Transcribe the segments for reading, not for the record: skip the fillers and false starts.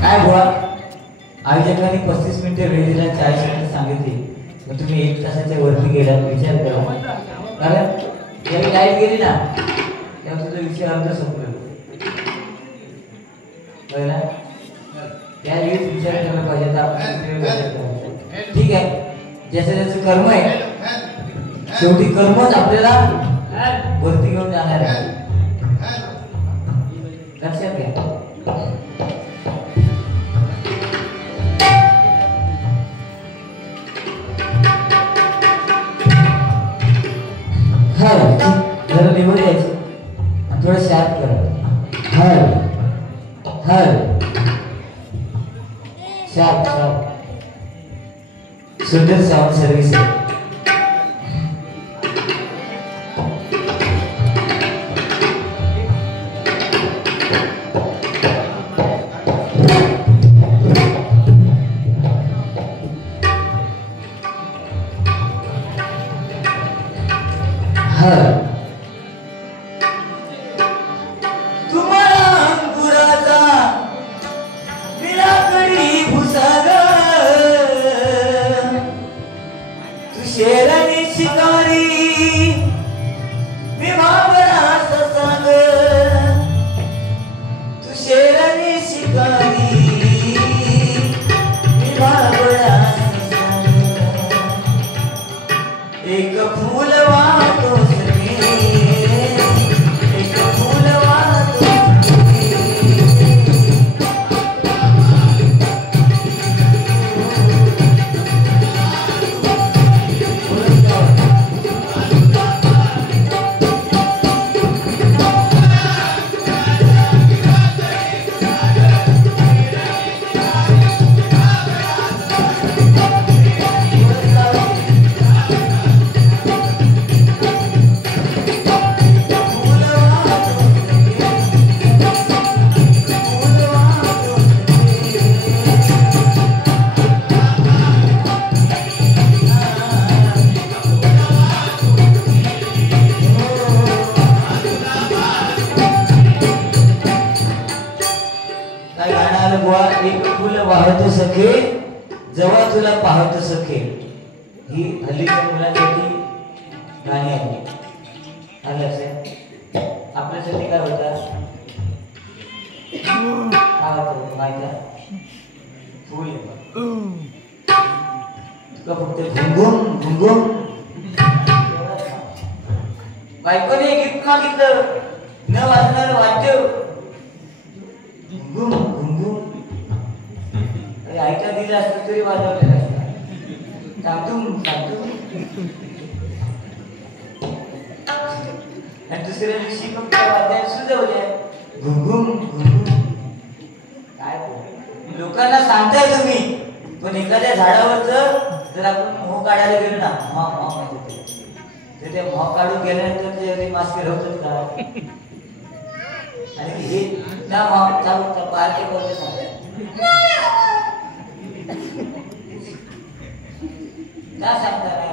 काय बुवा आयोजकांनी 35 मिनिटे वेळ दिला, 40 मिनिटे सांगितली, मग तुम्ही 1 तासाच्या वरती गेला. विचार करा, कारण ज्यावेळी लाईट गेली ना तेव्हा तुझा विषय अर्ध संपला. कळला? त्यावेळीच विचार करायला पाहिजे तर आपण ठीक आहे. ज्याचं ज्याचं कर्म आहे शेवटी कर्मच आपल्याला वरती घेऊन जाणार आहे. लक्षात घ्या. जरा लेवल यायचं आणि थोडं शार्प करा. हर शार्प सुंदर साउंड सर्विस है. जेव्हा तुला पाहत सखे ही हल्लीच्या मुलांसाठी गाणी आहे. आपल्यासाठी काय होता माहिती फुल तुला फक्त घुंगुम घुंगुम. बायकोने गीत मागितलं न वाजणार वाद्य घुंगुम घुंगुम. ऐका दिलं असतं तरी वाजवलेलं असतं. तांतूम तांतूम. आणि दुसऱ्या दिवशी मग त्या वाद्याने सुजवले घुंगुम घुंगुम. काय लोकांना सांगताय तुम्ही, पण एखाद्या झाडावरच जर आपण मोह काढायला गेलो ना तर ते मोह काढून गेल्यानंतर ते मास्के होतात का? आणि हे त्या पार्के करते सांगतात का सांगता नाही.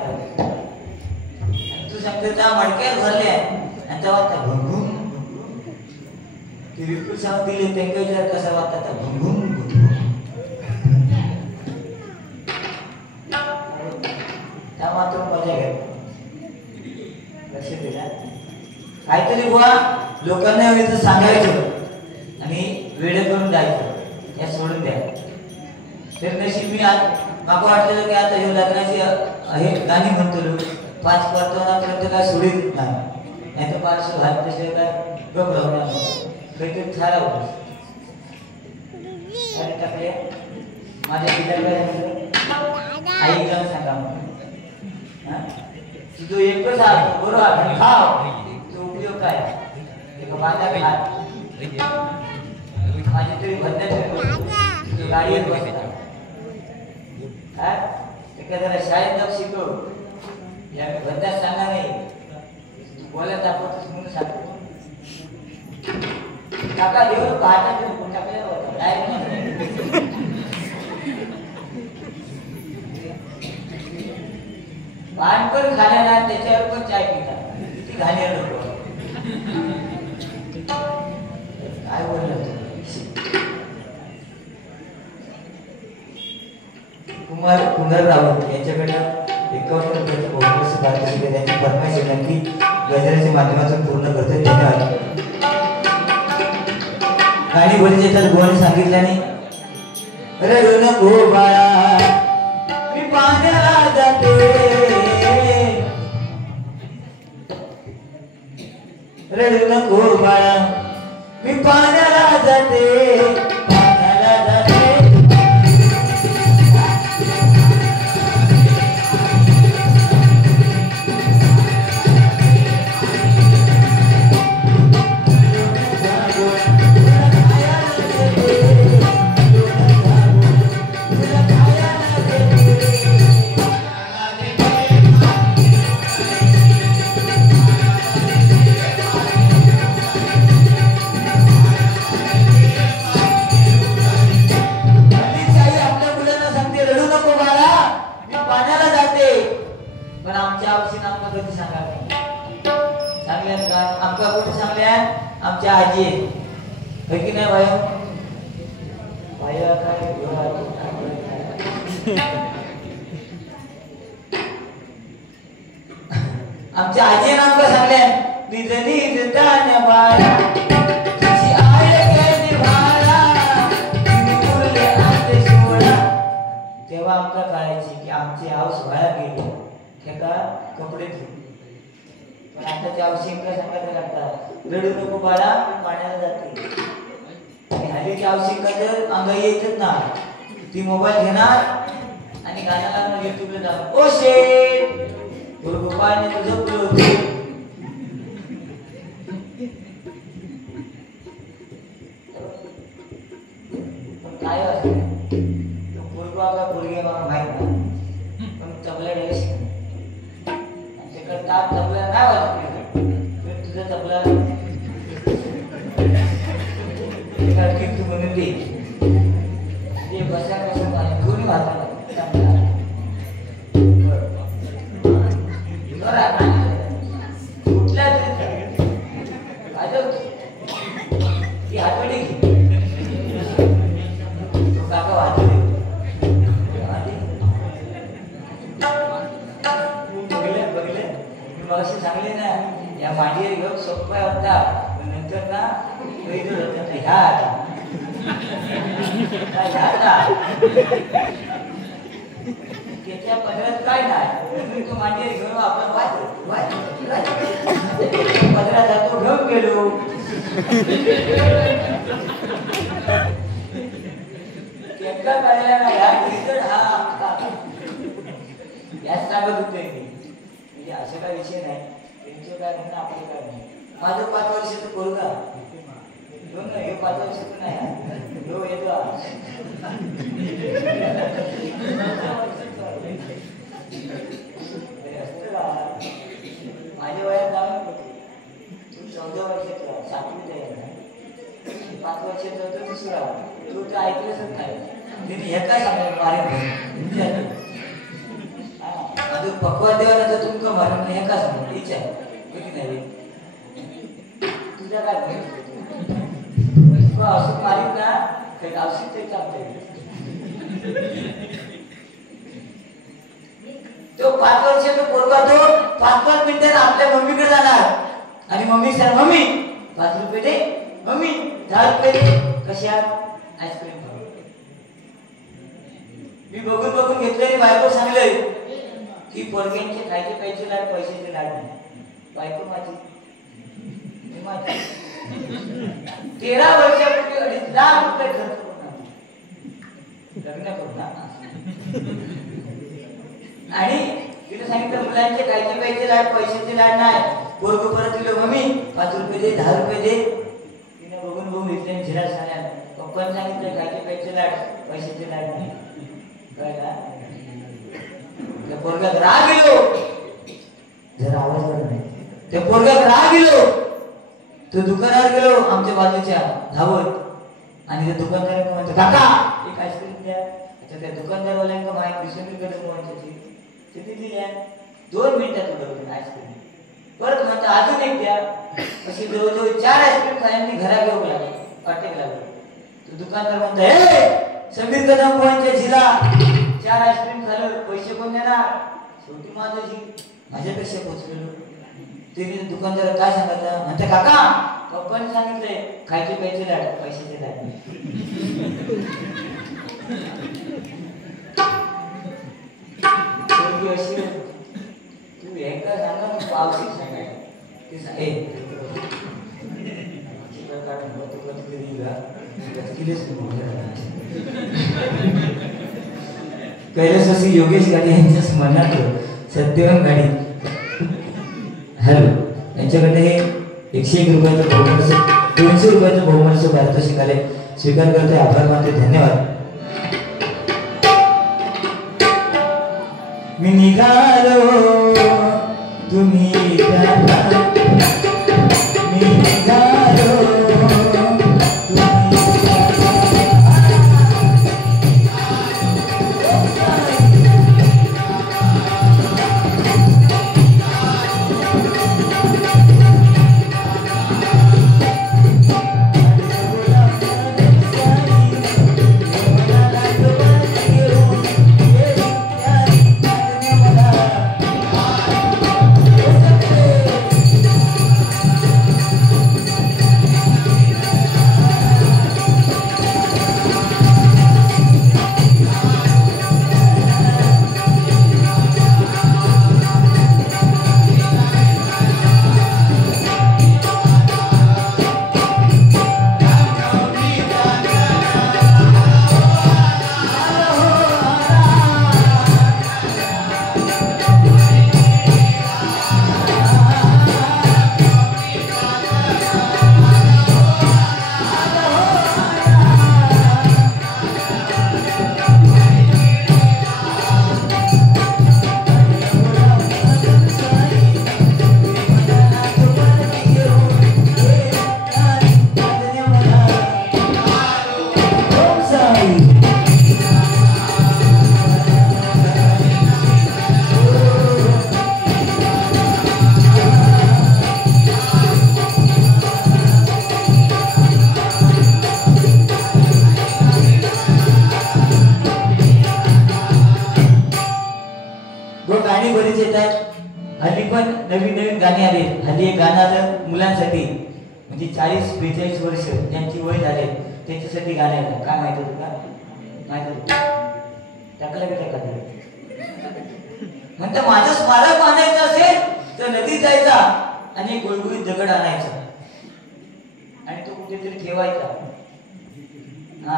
तू सांगते त्या मडक्यात भरले आणि तेव्हा त्या भुंगुम ते विपुल सांग दिले त्यांना विचार कसा वाटतात त्या भुंगुम भुंगुम. त्या मात्र मजा घ्या. लक्ष दिला काहीतरी बुवा लोकांना एवढं सांगायचं आणि वेळ करून जायचं. या सोडून द्या. तर नशीब मी आज माका वाटलेलं की आता हे लग्नाची हे गाणी म्हणतो 5 वर्तमानापर्यंत काय सोडीत नाही तर 500 घात तसे काय गप राहणार काहीतरी छारा होत. अरे टाकले माझ्या पिता आई जाऊन सांगा तुझं एकच बरोबर खाव तो उपयोग काय माझ्या माझी तरी भरण्याची गाडीवर बसतात. एखाद्याला शाळेत जाऊ शिकव या भरण्यात सांगा नाही बोलायला दाखवतोस म्हणून सांगतो. काका देऊ पाहता टाकलेला होता पान पण खाल्या ना त्याच्यावर पण चाय पितात. ती घाणेरडं पोर. काय बोलणार तू? कुमार राऊत यांच्याकडे 51 रुपयाची बहुमूल्य पारितोषिक आहे. त्यांची फरमाईश विनंती गजराच्या माध्यमातून पूर्ण करतो. धन्यवाद. गाणी बोलली येतात गोवाने सांगितल्याने रडू नको बाळा मी पाण्याला जाते, रडू नको बाळा मी पाण्याला जाते, पाण्याला जाते. आमच्या आजी आहे की नाही भाई? आमच्या आजी नाम का सांगल्या निज निज तान बाळा तुझी आळ केली भाळा तिने मुरले आते सोळा. तेव्हा आमका कळायची की आमची आऊस व्हायला गेली हे का कपडे धुवून. पण आताच्या औषधी काय सांगायला लागतात रडू नको बाळा पाण्याला जाते. हल्लीच्या औषधी जर अंगाई येतच ना ती मोबाईल घेणार आणि गाणं लागणार युट्यूबला जाणार ओ शेट गोपाळने तुझं पुढे होते. काय असते पूर्व आपला पूर्वी मला माहित नाही पण तबला डायरेक्ट शिकणार ताप तबला नाही वाजत तुझं तबला तू म्हणून दे बसा बसा दोन्ही वाजता कुठल्या ती हातवडी काका वाजवली बघले मी मगाशी सांगले ना या मांडीवर घेऊन सोपा होता नंतर ना ह्या त्याच्या पदरात काय नाही तो मांडीवर घेऊन आपण पदरात जातो घेऊन गेलो. केका काढला ना या याच सांगत होते मी म्हणजे असं काय विषय नाही त्यांचं काय म्हणणं आपलं काय नाही. माझं 5 वर्षाचं पोरगा हे 5 वर्षाचं नाही हो येतो माझ्या वयात जाऊन 14 वर्षाचा 7वीत आहे 5 वर्षाचा होतो दुसरा तू तर ऐकलंच नाही तिने हे काय सांगितलं मारे अजून पक्वाद देवाला तर तुमचं मारून हे का सांगितलं विचार नाही तुझ्या काय असं मारीत ना काही औषध ते चालतंय. तो 5 वर्षाचा पोरगा तो 5-5 मिनिटात आपल्या मम्मीकडे जाणार आणि मम्मी सांग मम्मी 5 रुपये दे मम्मी 10 रुपये दे कशा आईस्क्रीम खाऊ. मी बघून घेतलं बायको सांगलंय की पोरग्यांचे खायचे पैसे लाड पैशाचे लाड नाही. बायको माझी 13 वर्षापूर्वी 2.5 लाख रुपये खर्च करून लग्न करून आणि तिने सांगितलं मुलांचे खायचे पैसे लाड पैशाचे लाड नाही. पोरग परत दिलं मम्मी 5 रुपये दे 10 रुपये दे. तिने बघून घेतले झिरा सांगा पप्पाने सांगितलं खायचे पैसे लाड पैशाचे लाड नाही. काय का त्या पोरग्यात राग गेलो जरा आवाज वाढ नाही. त्या पोरग्यात राग गेलो तो दुकानावर गेलो आमच्या बाजूच्या धावत आणि त्या दुकानदारांना म्हणतो काका एक आईस्क्रीम द्या. त्या दुकानदारवाल्यांना माहिती 20 रुपये मोबाईलची ते दिली 2 मिनिटात उडवली आईस्क्रीम. परत म्हणतो अजून एक द्या. अशी जवळजवळ 4 आईस्क्रीम खाल्ल्याने घरा घेऊ लागला वाटेक लागला. तो दुकानदार म्हणतो, हे समीर कदम पोहायच्या झिला 4 आईस्क्रीम खाल्लं, पैसे कोण देणार? शेवटी माझं झील माझ्यापेक्षा पोचलेलो. ते दुकानदार काय सांगितलं म्हणते, काका पप्पाने सांगितलंय खायचे प्यायचे लाड, पैशाचे लाड. अशी तू एकदा सांगा पावशी सांगाय ते कैलासवासी योगेश गाडी यांच्या स्मरणार्थ सत्यम गाडी हॅलो यांच्याकडे हे 101 रुपयाचं बहुमान, 200 रुपयाचं बहुमान भारत शिकाले स्वीकार करते. आभार मानते. धन्यवाद. मी निघालो तुम्ही मी निघालो गाणी आले. हल्ली एक गाणं आलं मुलांसाठी, म्हणजे 40-42 वर्ष ज्यांची वय झाले त्यांच्यासाठी गाणं आलं. काय माहिती होतं का? माहिती टाकलं का टाकलं म्हणतं, माझं स्मारक बांधायचं असेल तर नदीत जायचा आणि गुळगुळीत दगड आणायचा आणि तो कुठेतरी ठेवायचा. हा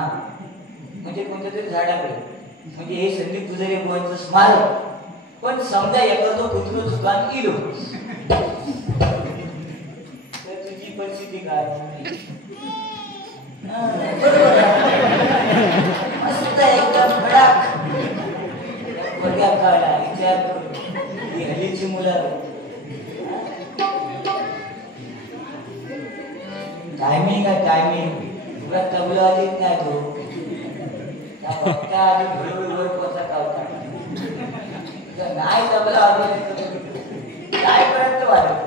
म्हणजे कोणत्या तरी झाडाकडे. म्हणजे हे संदीप पुजारी बुवांचं स्मारक. पण समजा एखादं कुठलं दुकान इलो तर तुझी परिस्थिती काय? मस्त एकदम भडाक बघा काढा विचार करून ही हल्लीची मुलं. टायमिंग आहे टायमिंग. तुला तबला आलीच नाही तो बघता आधी भरपूर पोचा कावता नाही तबला आधी काय पर्यंत वाटत.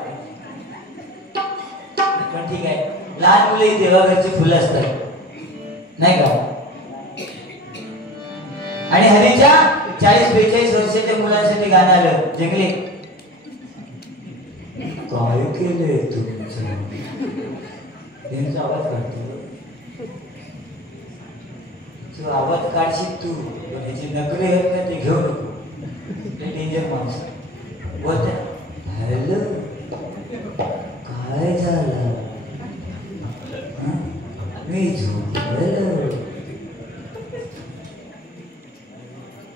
पण ठीक आहे, लहान मुलं ही देवाघरची फुलं असतात नाही का? आणि हरीच्या 40-42 वर्षाच्या मुलांसाठी गाणं आलं. जंगले काय केलंय तुमचं? त्यांचा आवाज काढतो. जो आवाज काढशील तू, पण जे नखरे आहेत ना ते घेऊ नको. ते डेंजर माणूस बोलते. हॅलो काय झालं? मी झोपलेलो.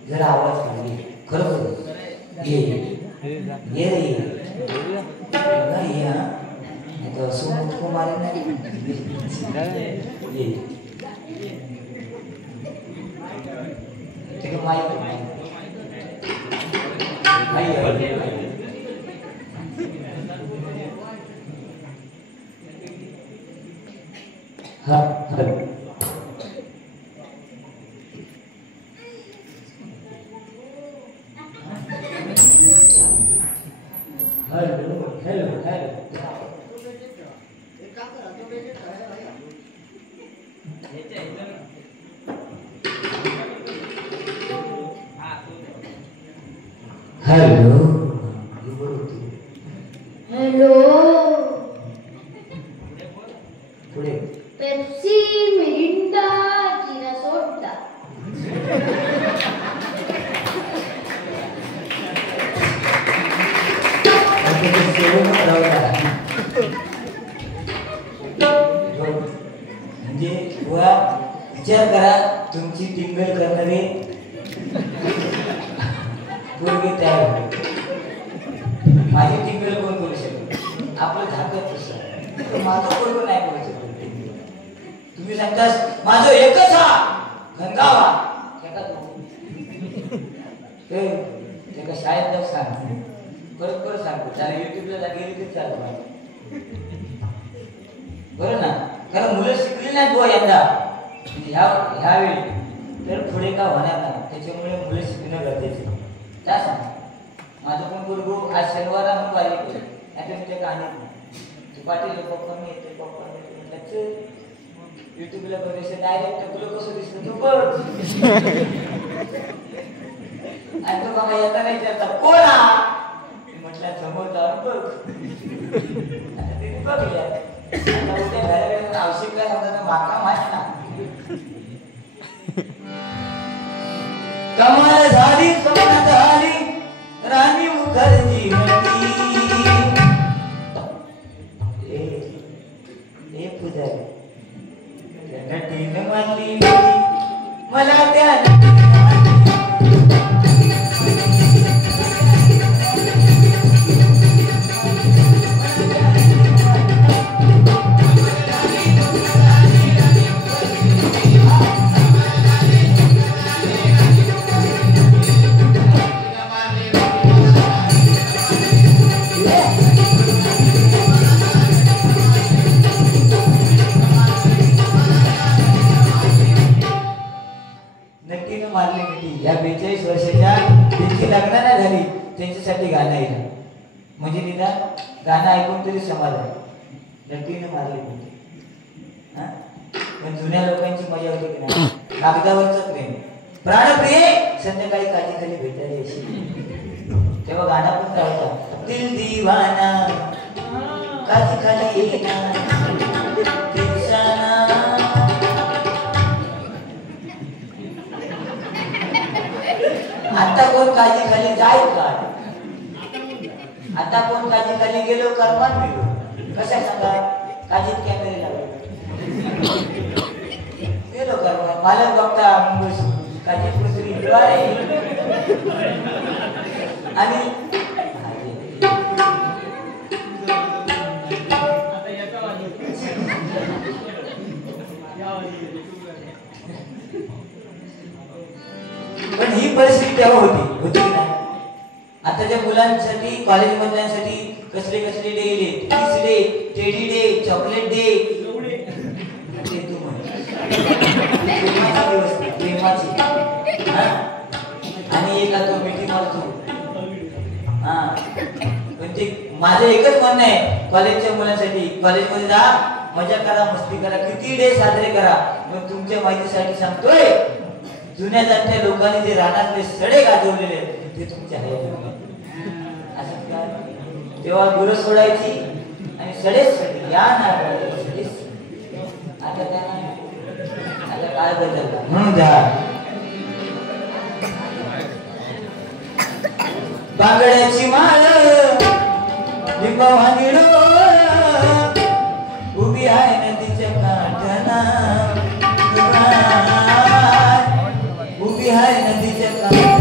जरा आवाज काढली खरोखर ये ये रे नाही हा तो असं मुटको मारे नाही ये ते माईक हा हेलो हेलो हॅलो हॅलो पुढे पेप्सी मिरिंडा जिरा सोडा म्हणजे बुवा विचार करा तुमची टिंगल करणारे पोरगे तयार होते. माझी टिंगल कोण करू शकत आपलं धाकत तसं माझं पोरग नाही करू शकत. तुम्ही सांगतास माझं एकच हा घनगावा त्याला शाळेत जाऊ सांग परत परत सांगतो त्याला युट्यूबला गेली तरी चालू बरं ना. कारण मुलं शिकली नाहीत बुवा यंदा ह्यावेळी तर पुढे का होणार ना त्याच्यामुळे मुलं शिकणं गरजेचं त्या सांग. माझं पण गुरु आज शनिवार म्हणून आले आता मी ते गाणं तू पाटील पप्पा मी येते पप्पा म्हटलं युट्यूबला बघायचं डायरेक्ट तुला कसं दिसलं तू बघ आणि तो बाबा येता नाही विचारता कोण म्हटलं समोर जाऊन बघ आता ते बघूया आता उद्या घराकडे आवश्यक काय समजा माका माहित ना कमाल झाली कमाल झाली राणी मुखर्जी म्हणती ए पुजारी नटीनं मानली मला त्या या 42 वर्षाच्या त्यांची लग्न नाही झाली त्यांच्यासाठी गाणं येईल म्हणजे निदान गाणं ऐकून तरी समाधान. नक्कीनं मारले पण जुन्या लोकांची मजा होती की नाही कागदावरचं प्रेम प्राणप्रिय संध्याकाळी काठीखाली भेटायला येशील तेव्हा गाणं पण राहता दिल दिवाना काठीखाली येईना आता कोण काजी खाली जाईल का आता कोण काजी खाली गेलो कर्मान गेलो कसं सांगा काजीत कॅमेरे लागले गेलो कर्मान मालक बघता मुंबई काजीत कुसरी आणि पण ही परिस्थिती तेव्हा होती की नाही. आताच्या मुलांसाठी कॉलेज मधल्यांसाठी कसले कसले डे इले kiss day teddy day chocolate day ते तू प्रेमाची आणि एका तो मिठी मारतो पण ते माझं एकच म्हणणं आहे कॉलेजच्या मुलांसाठी कॉलेजमध्ये जा मजा करा मस्ती करा किती डे साजरे करा. मग तुमच्या माहितीसाठी सांगतोय जुन्या जाणत्या लोकांनी जे रानातले सडे गाजवलेले ते तुमच्या तेव्हा गुरु सोडायची आणि सडेच सडे या ना आता काय बदलला म्हणून जा बांगड्याची माळ लिंबावानी उभी आहे नदीच्या काठाना उभी आहे नदीच्या काठाना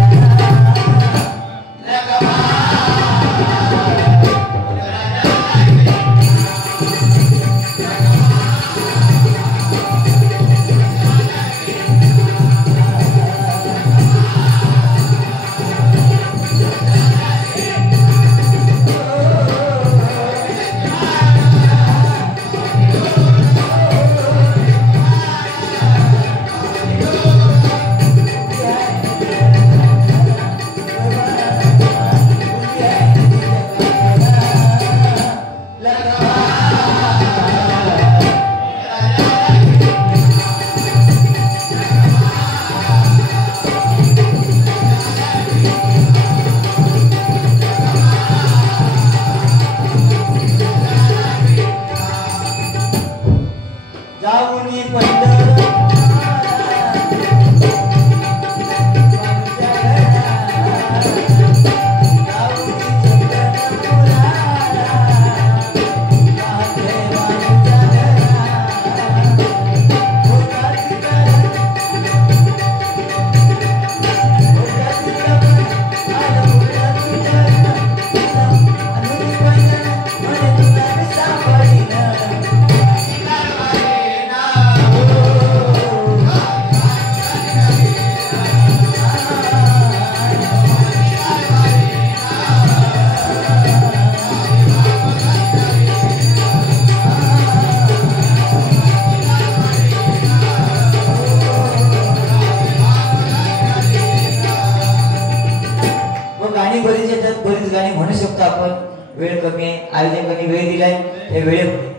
तुम्ही आयोजकांनी वेळ दिलाय त्या वेळेमध्ये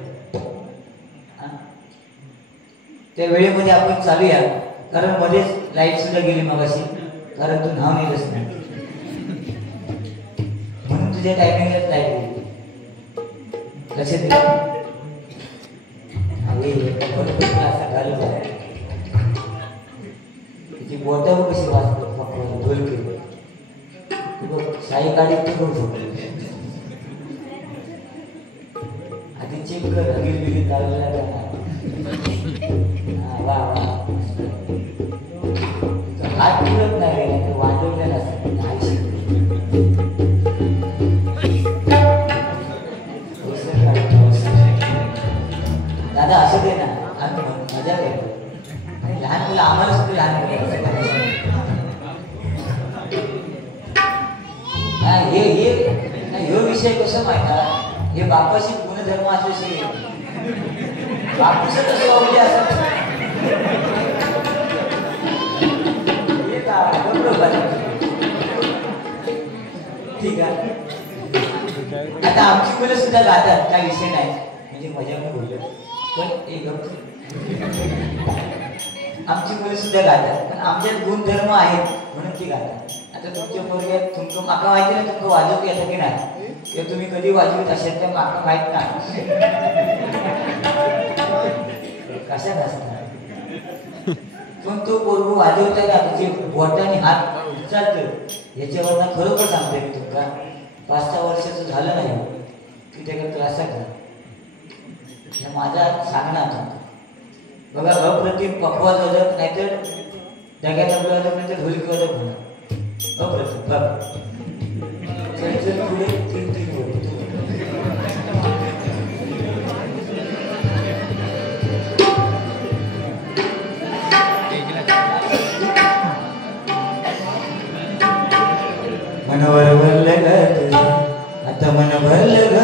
त्या वेळेमध्ये आपण चालूया, कारण मध्येच लाईट सुद्धा गेली मगाशी, कारण तू नाव नेलंच नाही म्हणून तुझ्या टायमिंगलाच लाईट गेली. लक्षात असा घालू तिची बोटावर कशी वाचतो ढोल केली साई गाडीत ठेवून झोपली. आधी चेक कर अगीर बिगीर लावलेला वा वा हात पुरत नाही रे, वाजवलेला दादा असं दे ना, आम्ही मजा करतो आणि लहान मुलं आम्हाला सुद्धा लहान हे विषय कसं माहिती, हे बापाशी गुणधर्म असल्याशी बापूच कसं वावले असं ठीक आहे. आता आमची मुलं सुद्धा गातात, काय विषय नाही, म्हणजे मजा मी बोललो पण एक आमची मुलं सुद्धा गातात, पण आमच्यात गुणधर्म आहेत म्हणून ती गातात. आता तुमच्या पोरग्यात तुमचं माका माहिती नाही, तुमचं वाजवत येतं की नाही, किंवा तुम्ही कधी वाजवत असेल तर माका माहित नाही कशा असतात, पण तो पोरगू वाजवताना तुझे बोटाने हात चालतं याच्यावरनं खरोखर सांगतोय मी तुमका 5-6 वर्षाचं झालं नाही की त्याकडे त्रासा करा. माझा सांगणार बघा, अप्रतिम पक्वाज वाजत नाहीतर जगात आपलं वाजत नाही तर ढोलकी वाजत म्हणा. अप्रतिम बघ चल पुढे 3-3 वर मनवर भरलं ग आता मन भरलं ग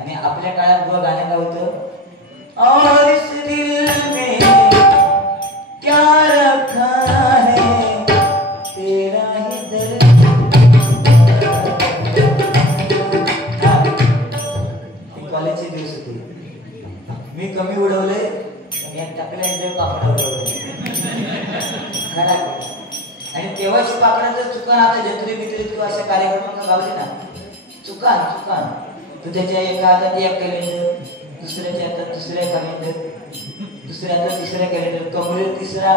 आणि आपल्या काळात बुवा गाणं काय होतं, और इस दिल में क्या रखा है तेरा ही दर्द. कॉलेजचे दिवस होते, मी कमी उडवले आणि टाकल्या कापड उडवले खरा. आणि तेव्हाची पाकडाचं चुकान आता जत्रे बित्रे तू अशा कार्यक्रमांना गावले ना, चुकान तू त्याच्या एका हातात एक कॅलेंडर, दुसऱ्याच्या हातात दुसऱ्या कॅलेंडर, दुसऱ्या हातात तिसऱ्या कॅलेंडर, कमरेत तिसरा,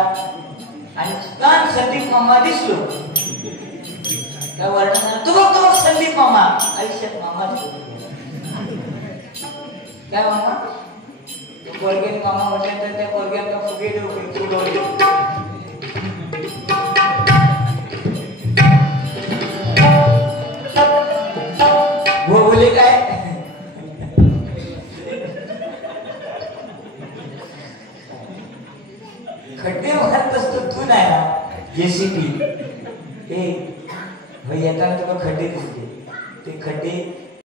आणि चुकान संदीप मामा दिसलो त्या वर्णन तू बघ संदीप मामा आयुष्यात मामा काय मामा पोरग्याने मामा म्हटल्यानंतर त्या पोरग्याला फुगे देऊ बोले काय खड्डे मारत असतो तू नाही ना, जेसीबी हे भाई येताना तुला खड्डे दिसते, ते खड्डे